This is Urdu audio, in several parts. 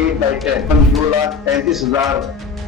8x10 2,35,000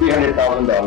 $300,000।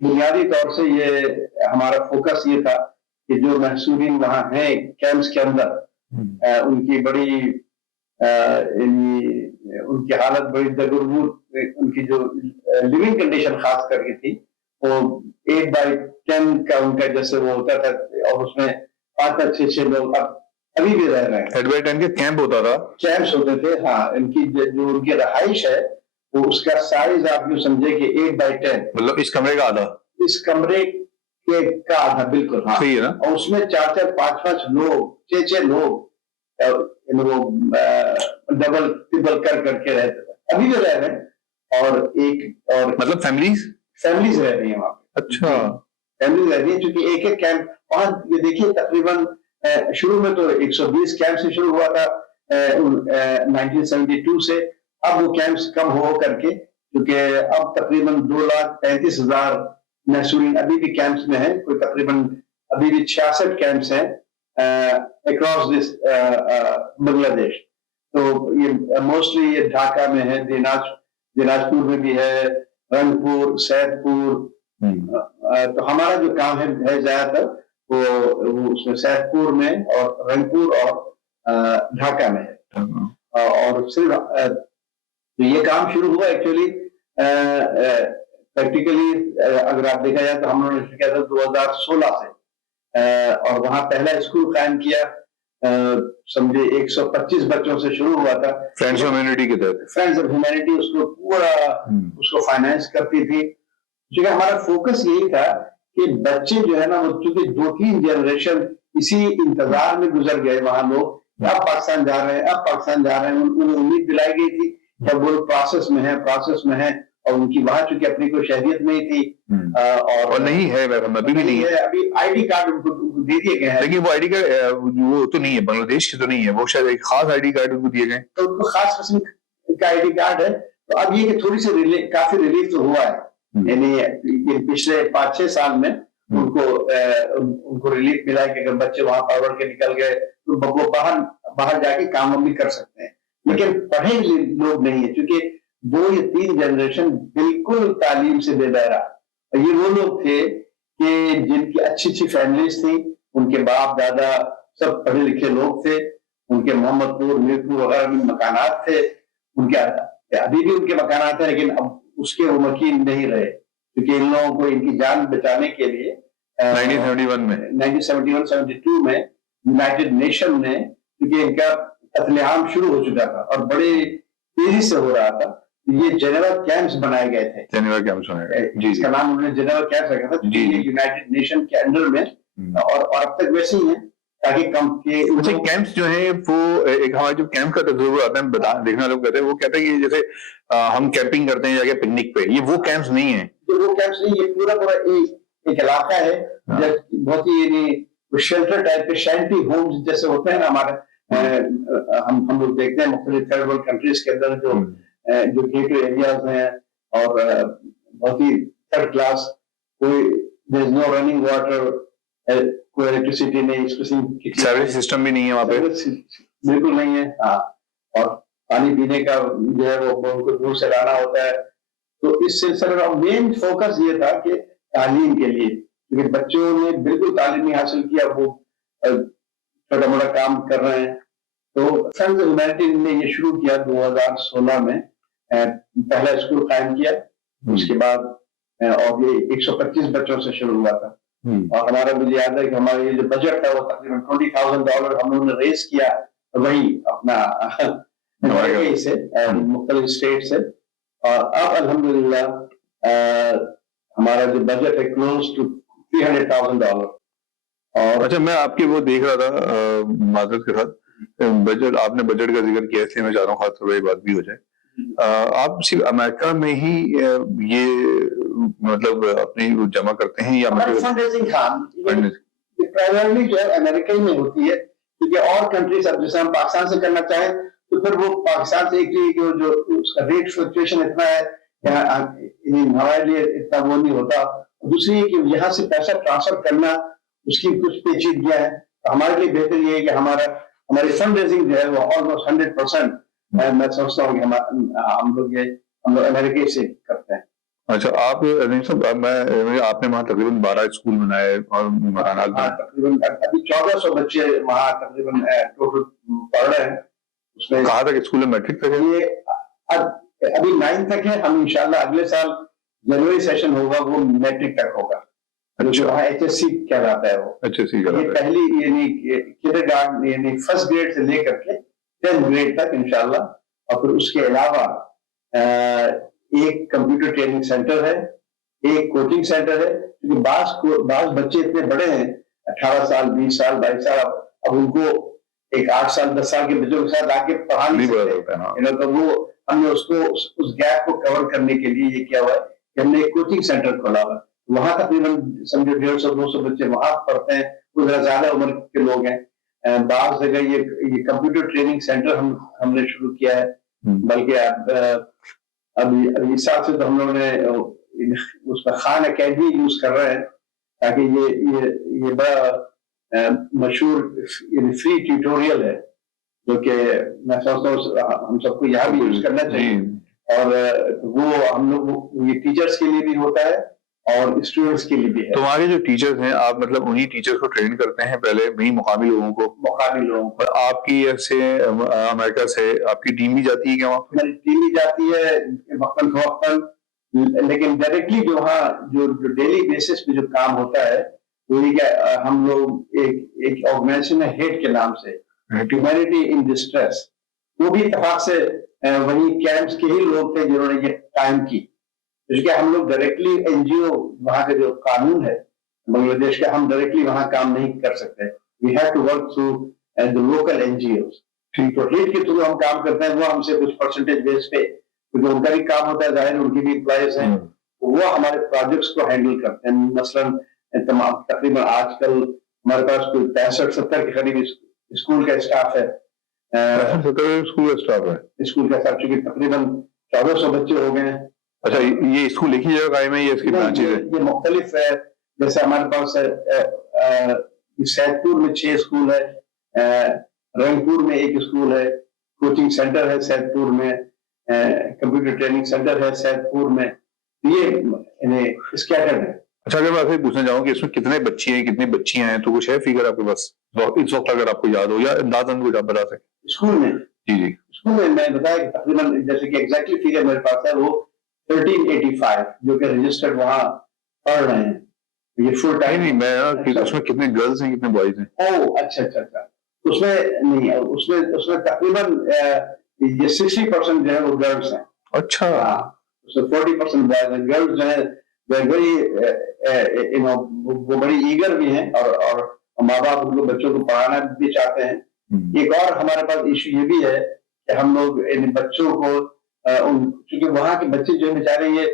بنیادی طور سے یہ ہمارا فوکس یہ تھا کہ جو محصورین وہاں ہیں کیمپس کے اندر ان کی بڑی ان کی حالت بڑی دگرگور، ان کی جو لیونگ کنڈیشن خاص کر کے تھی وہ 8x10 کا ان کا جیسے وہ ہوتا تھا، اور اس میں 5-6 لوگ ابھی بھی رہ رہے ہیں. 8x10 کے کیمپ ہوتا تھا، کیمپس ہوتے تھے. ہاں، ان کی جو ان کی رہائش ہے وہ اس کا سائز آپ یوں سمجھے کہ 8x10، مطلب اس کمرے کا آدھا، اس کمرے کا آدھا، بالکل. ہاں، صحیح ہے نا. اور اس میں 4-4 5-5 لوگ، 6-6 لوگ وہ ڈبل ٹربل کر کے رہتے تھے، ابھی بھی رہ رہے ہیں. اور ایک اور مطلب فیملیز رہ رہی ہیں وہاں پہ. اچھا، فیملیز رہ رہی ہیں چونکہ ایک ایک کیمپ وہاں. یہ دیکھیے تقریباً شروع میں تو 120 کیمپ سے شروع ہوا تھا 1972 سے. اب وہ کیمپس کم ہو کر کے، کیونکہ اب تقریباً 2,35,000 محصورین ابھی بھی کیمپس میں ہیں. کوئی تقریباً ابھی بھی 66 کیمپس ہیں اکراس دس بنگلہ دیش. تو یہ موسٹلی یہ ڈھاکہ میں ہے، دیناج پور میں بھی ہے، رنگپور، سید پور. تو ہمارا جو کام ہے زیادہ تر وہ اس میں سید پور میں اور رنگپور اور ڈھاکہ میں ہے. اور صرف یہ کام شروع ہوا ایکچولی پریکٹیکلی اگر آپ دیکھا جائے تو ہم لوگوں نے کیا تھا 2016 سے، اور وہاں پہلا اسکول قائم کیا. سمجھے 125 بچوں سے شروع ہوا تھا. فرینڈز آف ہیومینٹی کے تحت، فرینڈز آف ہیومینٹی اس کو پورا اس کو فائنانس کرتی تھی. کیونکہ ہمارا فوکس یہی تھا کہ بچے جو ہے نا وہ چونکہ 2-3 جنریشن اسی انتظار میں گزر گئے وہاں لوگ، اب پاکستان جا رہے ہیں. انہیں امید دلائی گئی تھی کہ وہ پروسیس میں ہیں، اور ان کی وہاں چونکہ اپنی کوئی شہریت نہیں تھی اور نہیں ہے، ابھی بھی نہیں ہے. ابھی آئی ڈی کارڈ ان کو دے دیے گئے ہیں، لیکن وہ آئی ڈی کارڈ وہ تو نہیں ہے، بنگلہ دیش کی تو نہیں ہے، وہ شاید ایک خاص آئی ڈی کارڈ ان کو دیے گئے، تو ان کو خاص قسم کا آئی ڈی کارڈ ہے. تو اب یہ کہ تھوڑی سی کافی ریلیف تو ہوا ہے. یعنی پچھلے 5-6 سال میں ان کو ریلیف ملا ہے کہ اگر بچے وہاں پڑھ کے نکل گئے تو وہ باہر جا کے کام بھی کر سکتے ہیں. لیکن پڑھے لوگ نہیں ہیں، کیونکہ یہ 3 جنریشن بالکل تعلیم سے بے بہرا. یہ وہ لوگ تھے کہ جن کی اچھی فیملیز تھیں، ان کے باپ دادا سب پڑھے لکھے لوگ تھے، ان کے محمد پور، میرپور وغیرہ میں مکانات تھے. ان کے ابھی بھی ان کے مکانات ہیں، لیکن اب اس کے وہ مکین نہیں رہے، کیونکہ ان لوگوں کو ان کی جان بچانے کے لیے 1971-72 میں یونائٹڈ نیشن نے، کیونکہ ان کا قتل عام شروع ہو چکا تھا اور بڑے تیزی سے ہو رہا تھا، یہ جنرل کیمپس بنائے گئے تھے. اس کا نام انہوں نے جنرل کیمپس رکھا تھا، یونائٹڈ نیشن کے انڈر میں، اور اب تک ویسے ہی ہیں. کیمپس جو ہیں وہ ایک ہمارا جو کیمپ کا تجربہ آتا ہے دیکھنا لوگ کہتے ہیں، وہ کہتے ہیں کہ جیسے ہم کیمپنگ کرتے ہیں جا کے پکنک پہ، یہ وہ کیمپس نہیں ہیں. وہ کیمپس نہیں، یہ پورا ایک علاقہ ہے بہت ہی شیلٹر ٹائپ کے شینٹی ہومز جیسے ہوتے ہیں نا ہمارے. ہم لوگ دیکھتے ہیں مختلف تھرڈ ورلڈ کنٹریز کے اندر جو گیٹوے ایریاز ہیں، اور بہت ہی تھرڈ کلاس، کوئی نو رننگ واٹر، کوئی الیکٹریسٹی نہیں، اس قسم کی سیوریج سسٹم بھی نہیں ہے وہاں پہ، بالکل نہیں ہے. ہاں، اور پانی پینے کا جو ہے وہ ان کو دور سے لانا ہوتا ہے. تو اس سلسلے میں مین فوکس یہ تھا کہ تعلیم کے لیے، کیونکہ بچوں نے بالکل تعلیم نہیں حاصل کیا، وہ چھوٹا موٹا کام کر رہے ہیں. تو فرینڈز آف ہیومینٹی نے یہ شروع کیا 2016 میں، پہلا اسکول قائم کیا. اس کے بعد اور یہ 125 بچوں سے شروع ہوا تھا. اور ہمارا مجھے یاد ہے کہ ہمارا یہ جو بجٹ تھا وہ تقریباً $20,000 ہم لوگوں نے ریز کیا، وہی اپنا سے مختلف اسٹیٹ سے. اور اب الحمدللہ ہمارا جو بجٹ ہے کلوز ٹو $300,000. اور اچھا، میں آپ کے وہ دیکھ رہا تھا معذرت کے ساتھ، بجٹ آپ نے بجٹ کا ذکر کیا، اس لیے میں چاہ رہا ہوں خاص طور پر یہ بات بھی ہو جائے. آپ صرف امریکہ میں ہی یہ مطلب اپنی جمع کرتے ہیں یا فنڈ ریزنگ پرائمرلی جو ہے امریکہ ہی میں ہوتی ہے، کیونکہ اور کنٹریز اب جیسے ہم پاکستان سے کرنا چاہیں تو پھر وہ پاکستان سے ایک جو اس کا ریٹ فلکچویشن اتنا ہے ہمارے لیے اتنا وہ نہیں ہوتا. دوسری کہ یہاں سے پیسہ ٹرانسفر کرنا اس کی کچھ پیچیدگیاں ہیں. ہمارے لیے بہتر یہ ہے کہ ہماری فنڈ ریزنگ جو ہے وہ آلموسٹ 100% میں سمجھتا ہوں کہ ہم لوگ امریکہ سے کرتے ہیں. اچھا آپ نہیں صاحب آپ نے وہاں تقریباً 12 اسکول بنائے اور مکانات تقریباً ابھی 1400 بچے وہاں تقریباً ٹوٹل پڑھ رہے ہیں. اس میں کہاں تک اسکول ہے؟ میٹرک تک ہے؟ یہ ابھی 9 تک ہے. ہم انشاءاللہ اگلے سال جنوری سیشن ہوگا وہ میٹرک تک ہوگا. جو وہاں ایچ ایس سی کہلاتا ہے وہ یہ پہلی یعنی کنڈر گارڈن یعنی فرسٹ گریڈ سے لے کر کے 10th گریڈ تک انشاءاللہ. اور پھر اس کے علاوہ ایک کمپیوٹر ٹریننگ سینٹر ہے, ایک کوچنگ سینٹر ہے. کیونکہ بعض بچے اتنے بڑے ہیں 18 سال 20 سال 22 سال, اب ان کو ایک 8 سال 10 سال کے بچوں کے ساتھ آ کے پڑھا نہیں سکتے. تو وہ ہم نے اس گیپ کو کور کرنے کے لیے یہ کیا ہوا ہے کہ ہم نے ایک کوچنگ سینٹر کھولا ہوا ہے. وہاں تقریباً سمجھو 150-200 بچے وہاں پڑھتے ہیں. وہ ذرا زیادہ عمر کے لوگ ہیں. بعض جگہ یہ کمپیوٹر ٹریننگ سینٹر ہم نے شروع کیا ہے. بلکہ ابھی اس سال سے تو ہم لوگوں نے اس میں خان اکیڈمی یوز کر رہے ہیں تاکہ یہ بڑا مشہور فری ٹیوٹوریل ہے جو کہ میں سمجھتا ہوں ہم سب کو یہاں بھی یوز کرنا چاہیے. اور وہ ہم لوگ یہ ٹیچرز کے لیے بھی ہوتا ہے اور اسٹوڈنٹس کے لیے بھی ہے. تمہارے جو ٹیچرز ہیں آپ مطلب انہی ٹیچرز کو ٹرین کرتے ہیں پہلے وہی مقامی لوگوں کو؟ مقامی لوگوں کو. اور آپ کی ایسے امریکہ سے آپ کی ٹیم بھی جاتی ہے کیا وہاں؟ ہماری ٹیم بھی جاتی ہے وقتاً فوقتاً, لیکن ڈائریکٹلی جو وہاں جو ڈیلی بیسس پہ جو کام ہوتا ہے وہ یہ کہ ہم لوگ ایک آرگنائزیشن ہے ہیڈ کے نام سے, ہیومینٹی ان ڈسٹریس. وہ بھی اتفاق سے وہی کیمپس کے ہی لوگ تھے جنہوں نے یہ قائم کی. اس کے ہم لوگ ڈائریکٹلی این جی او وہاں کا جو قانون ہے بنگلہ دیش کا, ہم ڈائریکٹلی وہاں کام نہیں کر سکتے. We have to work through the local N G Os. تو ہیڈ کے تھرو ہم کام کرتے ہیں. وہ ہم سے کچھ پرسنٹیج بیس پہ, کیونکہ ان کا بھی کام ہوتا ہے ظاہر, ان کی بھی امپلائیز ہیں, وہ ہمارے پروجیکٹس کو ہینڈل کرتے ہیں. مثلاً تمام تقریباً آج کل ہمارے پاس کوئی 65-70 کے قریب اسکول کا اسٹاف ہے. اسکول کا اسٹاف چونکہ تقریباً 1400 بچے ہو گئے ہیں. اچھا یہ اسکول ایک ہی جگہ قائم ہے یا اس کی برانچز ہیں؟ یہ مختلف ہے. جیسے ہمارے پاس سیدپور میں 6 اسکول ہے, رنگپور میں 1 اسکول ہے, کوچنگ سینٹر ہے سیدپور میں, کمپیوٹر ٹریننگ سینٹر ہے سیدپور میں. یہ اسکیٹرڈ ہے. اچھا اگر میں آپ سے پوچھنا چاہوں کہ اس میں کتنے بچے ہیں کتنی بچیاں ہیں تو کچھ ہے فگر آپ کے پاس اس وقت اگر آپ کو یاد ہو یا اندازاً کچھ آپ بتا سکیں؟ اسکول میں جی اسکول میں میں بتایا کہ تقریباً جیسے کہ ایگزیکٹلی فگر میرے پاس ہے وہ 1385 جو کہ رجسٹرڈ وہاں پڑھ رہے ہیں. یہ فل ٹائم نہیں میں اس میں کتنے گرلز ہیں کتنے بوائز ہیں؟ اچھا اس میں نہیں, اس میں تقریباً یہ 60% جو ہے وہ گرلز ہیں. اچھا اس میں 40% بوائز ہیں. گرلز جو ہے وہ بڑی ایگر بھی ہیں اور ماں باپ ان کو بچوں کو پڑھانا بھی چاہتے ہیں. ایک اور ہمارے پاس ایشو یہ بھی ہے کہ ہم لوگ ان بچوں کو چونکہ وہاں کے بچے جو بیچارے یہ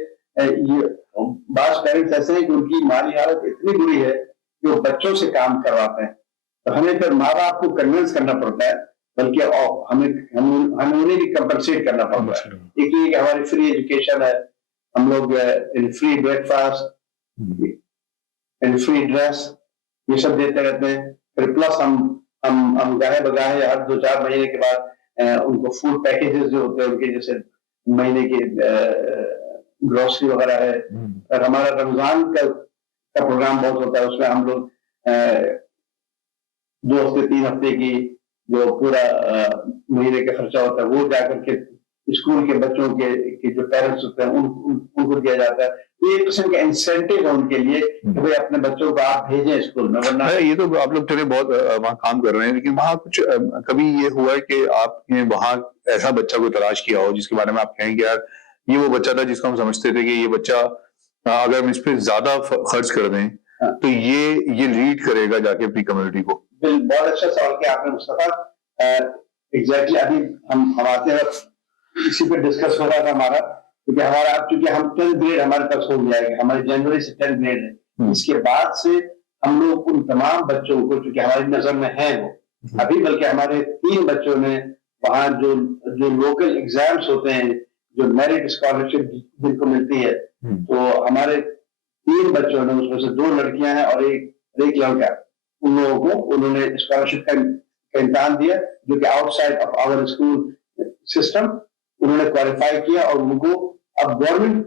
بعض پیرنٹس ایسے ہیں کہ ان کی مالی حالت اتنی بری ہے کہ وہ بچوں سے کام کرواتے ہیں. تو ہمیں پھر ماں باپ کو کنونس کرنا پڑتا ہے, بلکہ ہمیں انہیں بھی کمپنسیٹ کرنا پڑتا ہے. ایک یہ کہ ہماری فری ایجوکیشن ہے, ہم لوگ free break fast free dress یہ سب دیتے رہتے ہیں. پھر پلس ہم گاہے بگاہے ہر 2-4 مہینے کے بعد ان کو فوڈ پیکیجز جو ہوتے ہیں ان کے جیسے مہینے کے گروسری وغیرہ ہے. اور ہمارا رمضان کا پروگرام بہت ہوتا ہے. اس میں ہم لوگ 2 ہفتے 3 ہفتے کی جو پورا مہینے کا خرچہ ہوتا ہے وہ جا کر کے اسکول کے بچوں کے جو پیرنٹس ہوتے ہیں ان کو دیا جاتا ہے. یہ ایک قسم کا انسینٹیو ہے ان کے لیے کہ بھائی اپنے بچوں کو آپ بھیجیں اسکول میں. ورنہ یہ تو آپ لوگ چلے بہت وہاں کام کر رہے ہیں, لیکن وہاں کچھ کبھی یہ ہوا ہے کہ آپ نے وہاں ایسا بچہ کو تلاش کیا ہو جس کے بارے میں آپ کہیں کہ یار یہ وہ بچہ تھا جس کو ہم سمجھتے تھے کہ یہ بچہ اگر ہم اس پہ زیادہ خرچ کر دیں تو یہ لیڈ کرے گا جا کے اپنی کمیونٹی کو؟ بہت اچھا سوال کیا آپ نے مصطفیٰ. ایگزیکٹلی ابھی ہم آتے وقت اسی پہ ڈسکس ہو رہا تھا ہمارا, کیونکہ ہمارا اب چونکہ ہم 10th گریڈ ہمارے پاس ہو گیا ہے, ہمارے جنوری سے 10th گریڈ ہے. اس کے بعد سے ہم لوگ ان تمام بچوں کو چونکہ ہماری نظر میں ہیں وہ ابھی, بلکہ ہمارے 3 بچوں نے وہاں جو لوکل ایگزامس ہوتے ہیں جو میرٹ اسکالرشپ جن کو ملتی ہے, تو ہمارے 3 بچوں نے, اس میں سے 2 لڑکیاں ہیں اور ایک لڑکا, ان لوگوں کو انہوں نے اسکالرشپ کا امتحان دیا جو کہ outside of our school system انہوں نے کوالیفائی کیا, اور ان کو اب government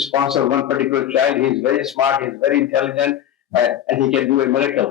sponsor one particular child, he is very smart, he is very intelligent and he can do a miracle,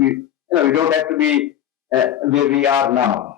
we don't have to be where we are now,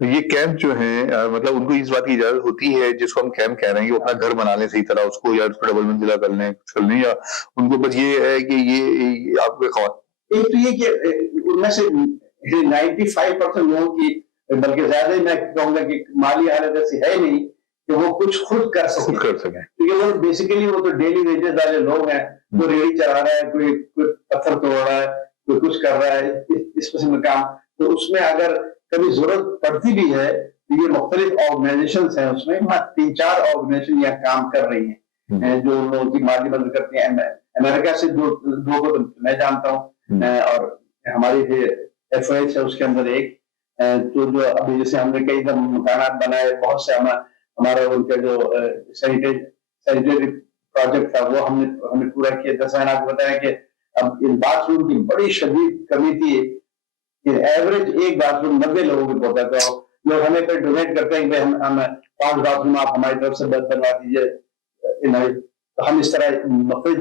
یہ کیمپ جو ہیں مطلب ان کو اس بات کی اجازت ہوتی ہے جس کو ہم کیمپ کہہ رہے ہیں کہ وہ اپنا گھر بنا لیں صحیح طرح اس کو، یا اس کو ڈبل منزلہ کر لیں کچھ کر لیں، یا ان کو بس یہ ہے کہ یہ آپ کے ایک تو یہ کہ ان میں سے 95% لوگوں کی، بلکہ زیادہ ہی میں کہوں گا کہ مالی حالت ایسی ہے نہیں کہ وہ کچھ خود کر سکیں، کیونکہ وہ بیسیکلی وہ تو ڈیلی ویجز والے لوگ ہیں، کوئی ریڑھی چلا رہا ہے، کوئی پتھر توڑ رہا ہے، کوئی کچھ کر رہا ہے اس قسم کا کام. تو اس میں اگر کبھی ضرورت پڑتی بھی ہے تو یہ مختلف آرگنائزیشنز ہیں، اس میں 3-4 آرگنائزیشن یہاں کام کر رہی ہیں جو لوگوں کی مالی مدد کرتی ہیں. امریکہ سے دو کو تو میں جانتا ہوں، اور ہماری FOH ہے اس کے اندر ایک، تو جو ابھی جیسے ہم نے کئی مکانات بنائے، بہت سے ہمارا ان کا جو سینیٹری پروجیکٹ تھا وہ ہم نے پورا کیا. جیسا میں نے آپ کو بتایا کہ اب ان باتھ روم کی بڑی شدید کمی تھی کہ ایوریج ایک باتھ روم 90 لوگوں کو ہوتا ہے، تو لوگ ہمیں پہ ڈونیٹ کرتے ہیں کہ ہم 5 باتھ روم آپ ہماری طرف سے بنوا دیجیے. تو ہم اس طرح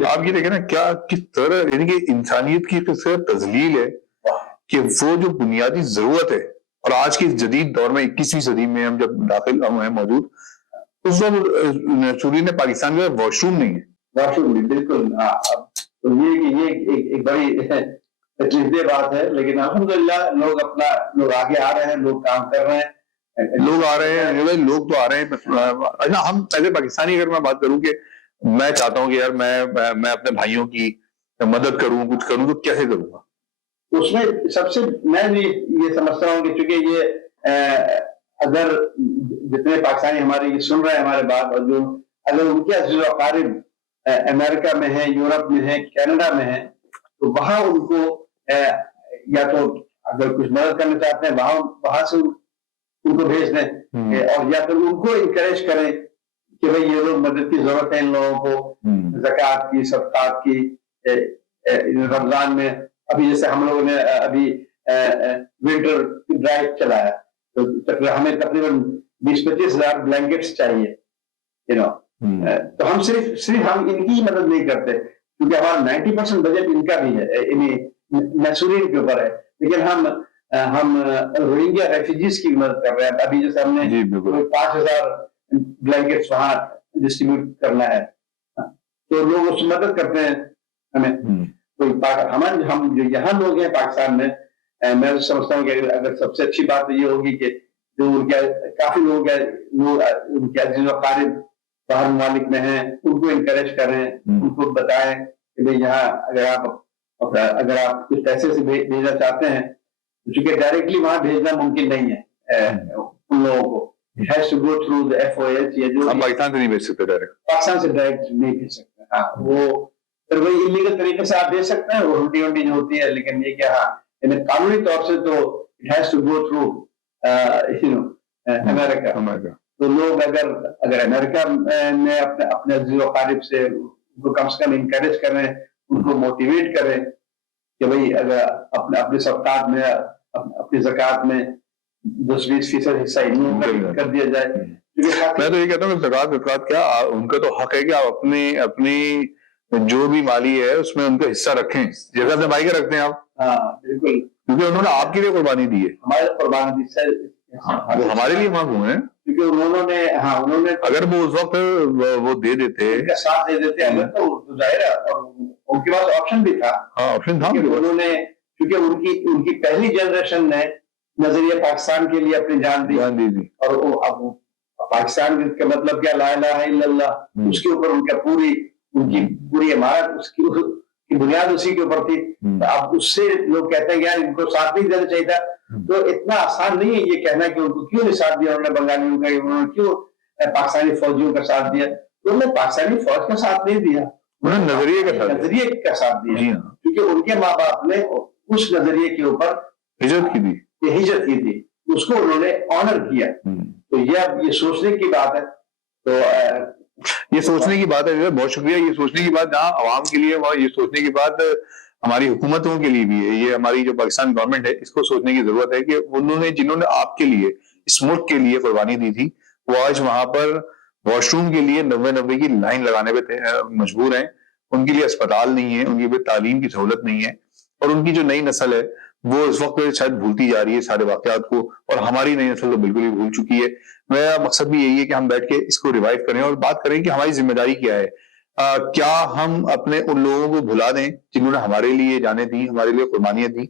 آپ یہ دیکھیں نا کیا کس طرح یعنی کہ انسانیت کی کس طرح تذلیل ہے کہ وہ جو بنیادی ضرورت ہے، اور آج کے جدید دور میں 21ویں صدی میں ہم جب داخل ہیں موجود، اس وقت سوری نے پاکستان میں واش روم نہیں ہے. واش روم نہیں، بالکل. تو یہ ایک بڑی تکلیف دہ بات ہے، لیکن الحمدللہ لوگ آگے آ رہے ہیں، لوگ کام کر رہے ہیں، لوگ آ رہے ہیں، لوگ تو آ رہے ہیں. ہم ایسے پاکستانی اگر میں بات کروں کہ میں چاہتا ہوں کہ یار میں اپنے بھائیوں کی مدد کروں، کچھ کروں، تو کیسے کروں گا؟ اس میں سب سے میں بھی یہ سمجھتا ہوں کہ چونکہ یہ اگر جتنے پاکستانی ہمارے یہ سن رہے ہیں ہمارے بات، اور جو اگر ان کے عزیز و اقارب امریکہ میں ہیں، یورپ میں ہیں، کینیڈا میں ہیں، تو وہاں ان کو یا تو اگر کچھ مدد کرنا چاہتے ہیں وہاں سے ان کو بھیج دیں، اور یا پھر ان کو انکریج کریں کہ بھئی یہ لوگ مدد کی ضرورت ہے ان لوگوں کو، زکوٰۃ کی، صدقات کی. رمضان میں ابھی جیسے ہم لوگوں نے ابھی ونٹر ڈرائیو چلایا، تو ہمیں تقریباً 20-25 ہزار بلینکٹس چاہیے. تو ہم صرف ہم ان کی مدد نہیں کرتے، کیونکہ ہمارا 90% بجٹ ان کا بھی ہے، میسورین کے اوپر ہے، لیکن ہم روہنگیا ریفیوجیز کی مدد کر رہے ہیں. ابھی جیسے ہم نے 5,000 بلینکٹس وہاں ڈسٹریبیوٹ کرنا ہے، تو لوگ اس مدد کرتے ہیں ہمیں. ہم جو یہاں لوگ ہیں پاکستان میں، میں سمجھتا ہوں کہ اگر سب سے اچھی بات یہ ہوگی کہ جو ان کے کافی لوگ ہیں، ان کے عزیز و اقارب باہر ممالک میں ہیں، ان کو انکریج کریں، ان کو بتائیں کہ بھئی یہاں اگر آپ کچھ پیسے سے بھیجنا چاہتے ہیں، چونکہ ڈائریکٹلی وہاں بھیجنا ممکن نہیں ہے ان لوگوں کو. It has to go through the FOH. ہم پاکستان سے نہیں بھیج سکتے ڈائریکٹ، پاکستان سے ڈائریکٹ نہیں بھیج سکتے. ہاں، وہ پھر وہی انلیگل طریقے سے آپ بھیج سکتے ہیں، وہ الٹی جو ہوتی ہے، لیکن یہ کیا قانونی طور سے تو it has to go through امریکہ. تو لوگ اگر امریکہ میں اپنے عزیز و اقارب سے ان کو کم سے کم انکریج کریں، ان کو موٹیویٹ کریں کہ بھئی اگر اپنے صدقات میں، اپنی زکوٰۃ میں 10-20% حصہ انہوں کر دیا جائے. میں تو یہ کہتا ہوں کہ زکوٰۃ کیا ان کا تو حق ہے کہ آپ اپنی جو بھی مالی ہے اس میں ان کا حصہ رکھیں، جیسا اپنے بھائی کا رکھتے ہیں آپ. ہاں بالکل، کیونکہ انہوں نے آپ کے لیے قربانی دی ہے، ہمارے قربانی دی ہے، وہ ہمارے لیے معاف ہوئے ہیں. کیونکہ انہوں نے اگر وہ اس وقت وہ دے دیتے، ان کا ساتھ دے دیتے اگر، تو ظاہر ہے، اور ان کے پاس آپشن بھی تھا. ہاں آپشن تھا. انہوں نے کیونکہ ان کی پہلی جنریشن نے نظریہ پاکستان کے لیے اپنی جان دی، اور اب پاکستان کا مطلب کیا، لا الہ الا اللہ، اس کے اوپر ان کا پوری عمارت، اس کی بنیاد اسی کے اوپر تھی. اب اس سے لوگ کہتے ہیں کہ یار ان کو ساتھ نہیں دینا چاہیے تھا. تو اتنا آسان نہیں ہے یہ کہنا کہ ان کو کیوں نہیں ساتھ دیا انہوں نے بنگالیوں کا، انہوں نے کیوں پاکستانی فوجیوں کا ساتھ دیا. انہوں نے پاکستانی فوج کا ساتھ نہیں دیا، انہوں نے نظریے کا ساتھ دیا، کیونکہ ان کے ماں باپ نے اس نظریے کے اوپر ہجرت کی تھی، اس کو انہوں نے آنر کیا. تو یہ سوچنے کی بات ہے. تو یہ سوچنے کی بات ہے، بہت شکریہ. یہ سوچنے کی بات جہاں عوام کے لیے، وہاں یہ سوچنے کی بات ہماری حکومتوں کے لیے بھی ہے. یہ ہماری جو پاکستان گورنمنٹ ہے، اس کو سوچنے کی ضرورت ہے کہ جنہوں نے آپ کے لیے، اس ملک کے لیے قربانی دی تھی، وہ آج وہاں پر واش روم کے لیے 90 کی لائن لگانے پہ مجبور ہیں. ان کے لیے اسپتال نہیں ہے، ان کے لیے تعلیم کی سہولت نہیں ہے، اور ان کی جو نئی نسل ہے وہ اس وقت شاید بھولتی جا رہی ہے سارے واقعات کو، اور ہماری نئی نسل تو بالکل ہی بھول چکی ہے۔ میرا مقصد بھی یہی ہے کہ ہم بیٹھ کے اس کو ریوائو کریں اور بات کریں کہ ہماری ذمہ داری کیا ہے۔ کیا ہم اپنے ان لوگوں کو بھلا دیں جنہوں نے ہمارے لیے جانیں دی، ہمارے لیے قربانیاں دی،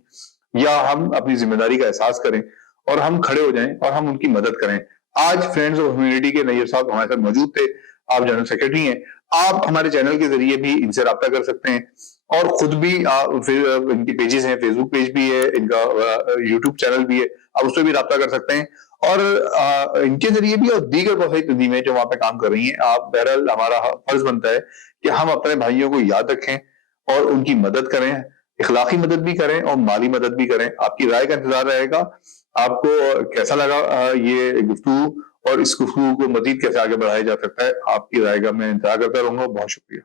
یا ہم اپنی ذمہ داری کا احساس کریں اور ہم کھڑے ہو جائیں اور ہم ان کی مدد کریں۔ آج فرینڈز آف ہیومینٹی کے نیئر صاحب ہمارے ساتھ موجود تھے، آپ جنرل سیکرٹری ہیں، آپ ہمارے چینل کے ذریعے بھی ان سے رابطہ کر سکتے ہیں، اور خود بھی ان کی پیجز ہیں، فیس بک پیج بھی ہے، ان کا یوٹیوب چینل بھی ہے، آپ اس پہ بھی رابطہ کر سکتے ہیں، اور ان کے ذریعے بھی اور دیگر بہت ساری تنظیمیں جو وہاں پہ کام کر رہی ہیں۔ آپ بہرحال ہمارا فرض بنتا ہے کہ ہم اپنے بھائیوں کو یاد رکھیں اور ان کی مدد کریں، اخلاقی مدد بھی کریں اور مالی مدد بھی کریں۔ آپ کی رائے کا انتظار رہے گا۔ آپ کو کیسا لگا یہ گفتگو، اور اس گفتگو کو مزید کیسے آگے بڑھایا جا سکتا ہے، آپ کی رائے کا میں انتظار کرتا رہوں گا۔ بہت شکریہ۔